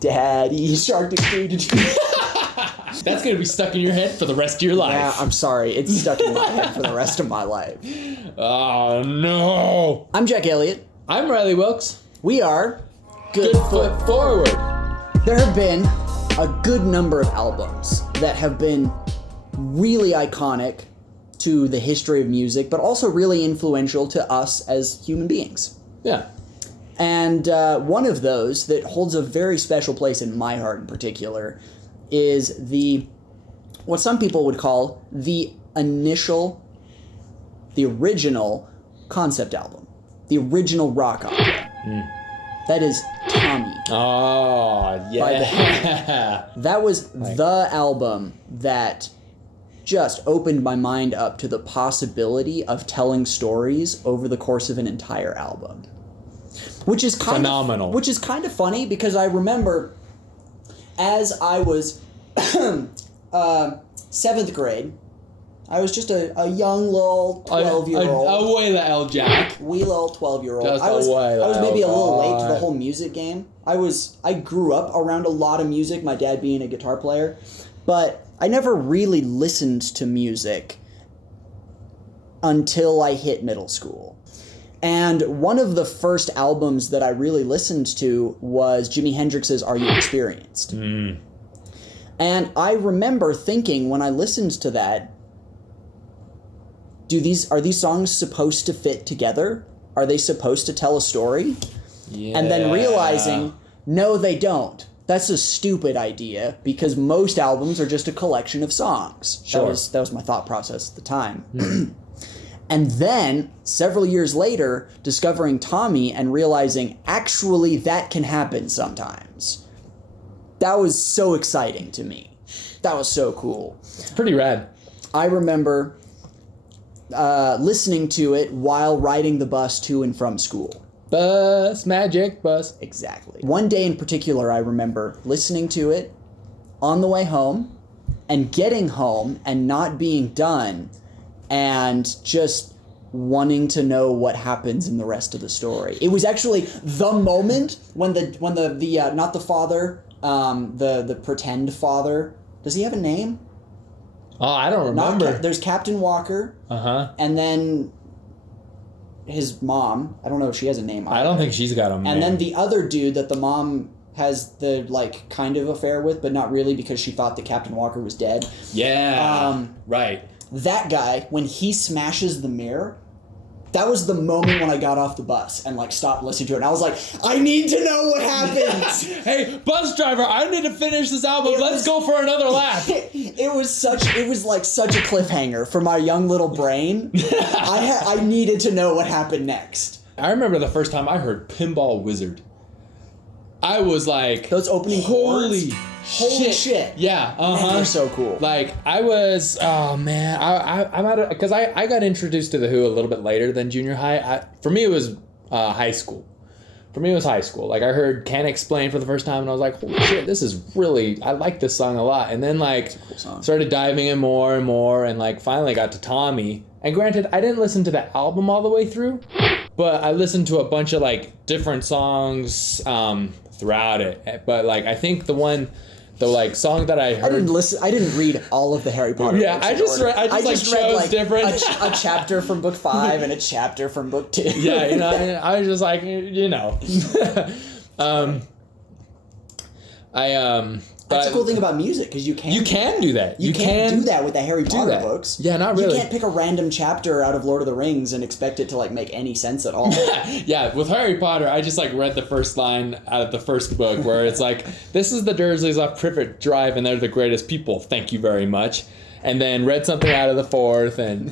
Daddy Shark. That's going to be stuck in your head for the rest of your life. Yeah, I'm sorry. It's stuck in my head for the rest of my life. Oh, no. I'm Jack Elliott. I'm Riley Wilkes. We are Good Foot Forward. There have been a good number of albums that have been really iconic to the history of music, but also really influential to us as human beings. Yeah. And one of those that holds a very special place in my heart in particular is what some people would call the original concept album, the original rock opera. That is Tommy. Oh, yeah. That was the album that just opened my mind up to the possibility of telling stories over the course of an entire album. Which is phenomenal. Which is kind of funny because I remember as I was 7th grade, I was just a young little 12-year-old. A way the L Jack. Wee little 12-year-old. Just I was maybe a little late to the boy. whole music game. I grew up around a lot of music, my dad being a guitar player, but I never really listened to music until I hit middle school. And one of the first albums that I really listened to was Jimi Hendrix's Are You Experienced? And I remember thinking when I listened to that, are these songs supposed to fit together? Are they supposed to tell a story? Yeah. And then realizing, no, they don't. That's a stupid idea because most albums are just a collection of songs. Sure. That was my thought process at the time. And then, several years later, discovering Tommy and realizing, actually, that can happen sometimes. That was so exciting to me. That was so cool. It's pretty rad. I remember listening to it while riding the bus to and from school. Magic bus. Exactly. One day in particular, I remember listening to it on the way home and getting home and not being done and just wanting to know what happens in the rest of the story. It was actually the moment when the not the father, the pretend father. Does he have a name? Oh, I don't remember. There's Captain Walker. And then his mom. I don't know if she has a name. I don't think she's got a name. And then the other dude that the mom has the kind of affair with, but not really because she thought that Captain Walker was dead. Yeah. Right. That guy, when he smashes the mirror, that was the moment when I got off the bus and stopped listening to it. And I was like, I need to know what happens. Hey, bus driver, I need to finish this album. Let's go for another lap. It was such a cliffhanger for my young little brain. I needed to know what happened next. I remember the first time I heard Pinball Wizard. I was like, those opening chords. Holy shit. Yeah. Man, they're so cool. I was, oh man, I'm out of, because I got introduced to The Who a little bit later than junior high. For me, it was high school. I heard Can't Explain for the first time and I was like, holy shit, this is really, I like this song a lot. And then cool started diving in more and more and finally got to Tommy. And granted, I didn't listen to the album all the way through, but I listened to a bunch of different songs throughout it. But I think the song that I heard. I didn't read all of the Harry Potter books. I just chose different. A chapter from book 5 and a chapter from book 2. Yeah, I was just That's the cool thing about music, because you can do that. You can't do that with the Harry Potter books. Yeah, not really. You can't pick a random chapter out of Lord of the Rings and expect it to make any sense at all. Yeah, with Harry Potter, I just read the first line out of the first book where it's this is the Dursleys off Privet Drive and they're the greatest people. Thank you very much. And then read something out of the fourth and,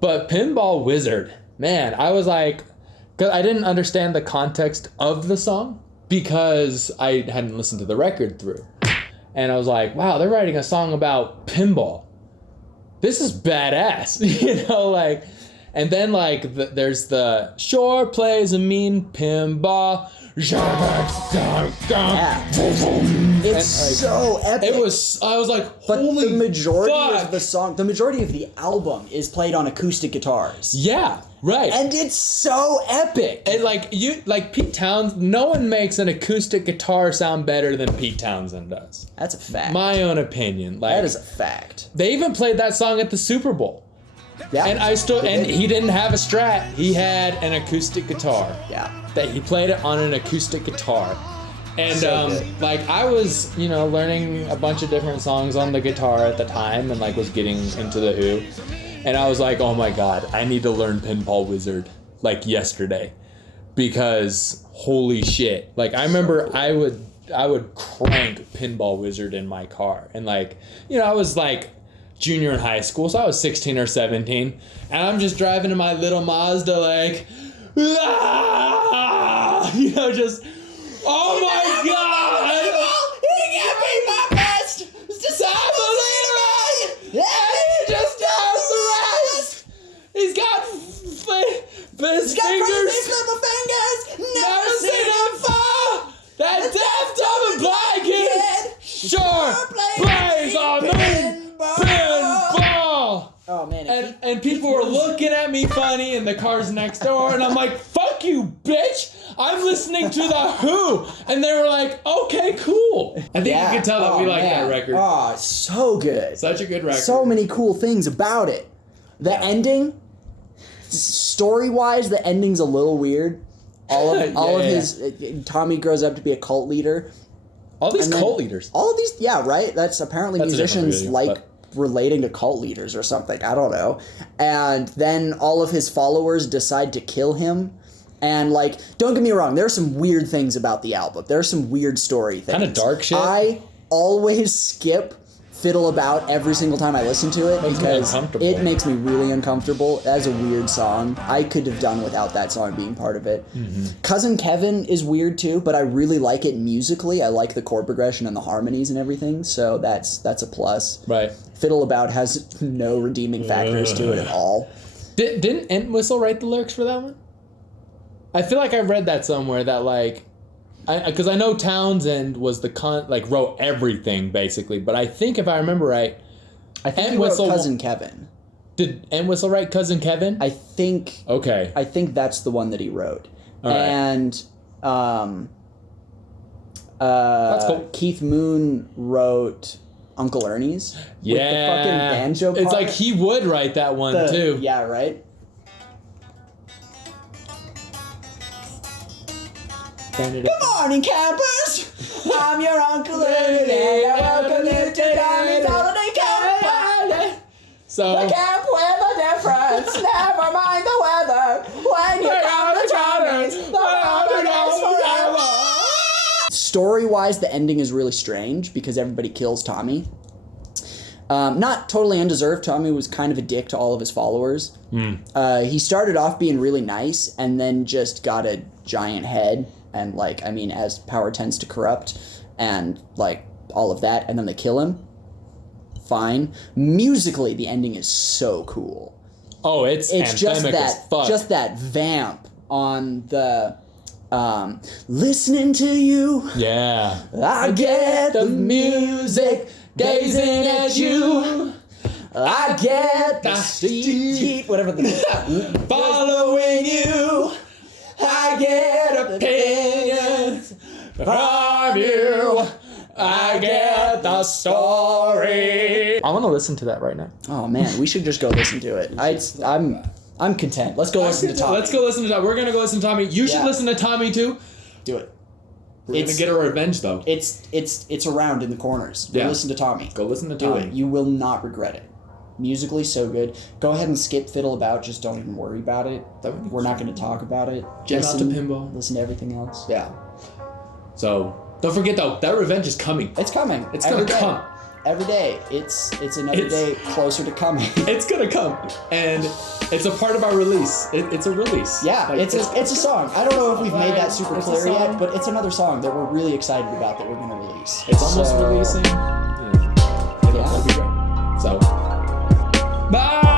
But Pinball Wizard, man, I was because I didn't understand the context of the song because I hadn't listened to the record through. And I was like, wow, they're writing a song about pinball. This is badass, and then there's the sure plays a mean pinball. Yeah. It's so epic. It was. I was like, but holy the majority fuck. of the majority of the album is played on acoustic guitars. Yeah, right. And it's so epic. And like Pete Townsend, no one makes an acoustic guitar sound better than Pete Townsend does. That's a fact. My own opinion. Like, that is a fact. They even played that song at the Super Bowl. Yeah. And he didn't have a Strat. He had an acoustic guitar. Yeah. That he played it on an acoustic guitar. And So good. like I was, learning a bunch of different songs on the guitar at the time and like was getting into the Who. And I was like, "Oh my god, I need to learn Pinball Wizard like yesterday." Because holy shit. Like I remember I would crank Pinball Wizard in my car. And like, I was like junior in high school, so I was 16 or 17, and I'm just driving in my little Mazda like, just, oh my god! He can't be my best! It's just unbelievable! Yeah, he just does the rest! He's got his fingers! little fingers! Never seen him fall! That deaf, dumb, and blind kid sure plays on me! Pinball! Oh man. And people were looking at me funny in the cars next door, and I'm like, fuck you, bitch! I'm listening to The Who! And they were like, okay, cool. I think you can tell that we like that record. Oh, so good. Such a good record. So many cool things about it. The ending, story-wise, the ending's a little weird. All of his Tommy grows up to be a cult leader. All these cult leaders. All of these, yeah, right? That's apparently musicians video, like but relating to cult leaders or something. I don't know. And then all of his followers decide to kill him. And, like, don't get me wrong, there are some weird things about the album. There are some weird story things. Kind of dark shit. I always skip Fiddle About every single time I listen to it because it makes me really uncomfortable. That's a weird song. I could have done without that song being part of it. Mm-hmm. Cousin Kevin is weird too, but I really like it musically. I like the chord progression and the harmonies and everything, so that's a plus. Right. Fiddle About has no redeeming factors to it at all. Didn't Entwistle write the lyrics for that one? I feel like I read that somewhere that like, because I know Townsend was wrote everything basically, but I think if I remember right, I think he wrote Cousin Kevin. Did Entwistle write Cousin Kevin? I think. Okay. I think that's the one that he wrote. All right. And that's cool. Keith Moon wrote Uncle Ernie's. Yeah. With the fucking banjo part. It's like he would write that one too. Yeah, right? Good morning, campers! I'm your Uncle Ernie, and I welcome you to Tommy's Holiday Camp! So, the camp with a difference, never mind the weather, when you come to Tommy's, the holidays forever! Story-wise, the ending is really strange, because everybody kills Tommy. Not totally undeserved. Tommy was kind of a dick to all of his followers. He started off being really nice, and then just got a giant head. And, as power tends to corrupt, and, all of that, and then they kill him. Fine. Musically, the ending is so cool. Oh, it's just anthemic as fuck. Just that vamp on the, listening to you. Yeah. I get the music, gazing at you. I get the street, whatever the... following you. I get opinions from you. I get the story. I want to listen to that right now. Oh man, we should just go listen to it. I'm content. Let's go listen to Tommy. Let's go listen to Tommy. We're gonna go listen to Tommy. You should listen to Tommy too. Do it. We're gonna get a revenge though. It's around in the corners. Go listen to Tommy. Go listen to Do Tommy. it. You will not regret it. Musically so good. Go ahead and skip Fiddle About. Just don't even worry about it. We're not going to talk about it. Jam out to Pinball. Listen to everything else. Yeah. So don't forget though, that revenge is coming. It's coming. It's gonna come. Every day. It's another day closer to coming. It's gonna come, and it's a part of our release. It's a release. Yeah, it's a song. I don't know if we've made that super clear yet, but it's another song that we're really excited about that we're going to release. It's almost releasing. Yeah. It'll be great. So. Bye!